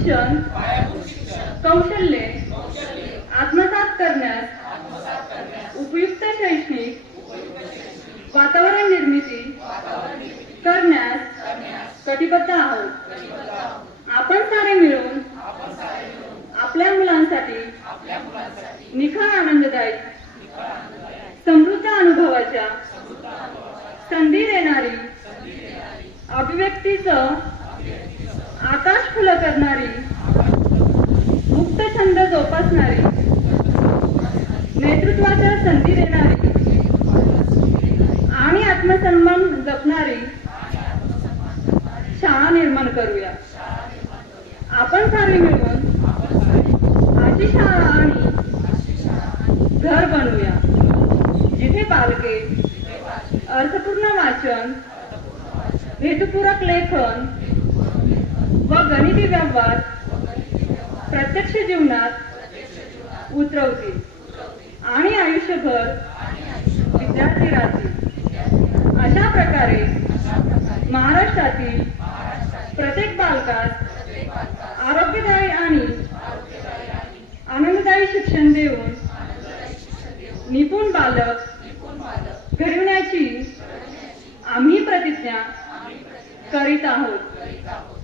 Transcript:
शिक्षण कौशल्ये आत्मसात करण्यास उपयुक्त शैक्षणिक वातावरण निर्मिती करण्यास कटिबद्ध आहोत। आपण सारे मिळून आपल्या मुलांसाठी निखळ आनंददायी समृद्ध अनुभवाच्या संधी देणारी अभिव्यक्तीचं आकाश खुलं करणारी मुक्त छंद जोपासणारी नेतृत्वाच्या संधी देणारी आणि आत्मसन्मान जपणारी शाळा निर्माण करूया। आपण सारे मिळून अशी शाळा आणि घर बनवूया जिथे बालके अर्थपूर्ण वाचन, हेतुपूरक लेखन व गणिती व्यवहार प्रत्यक्ष जीवनात उतरवतील आणि आयुष्यभर विद्यार्थी राहतील। अशा प्रकारे महाराष्ट्रातील प्रत्येक बालकास आरोग्यदायी आणि आनंददायी शिक्षण देऊन निपुण बालक घडविण्याची आम्ही प्रतिज्ञा करीत आहोत।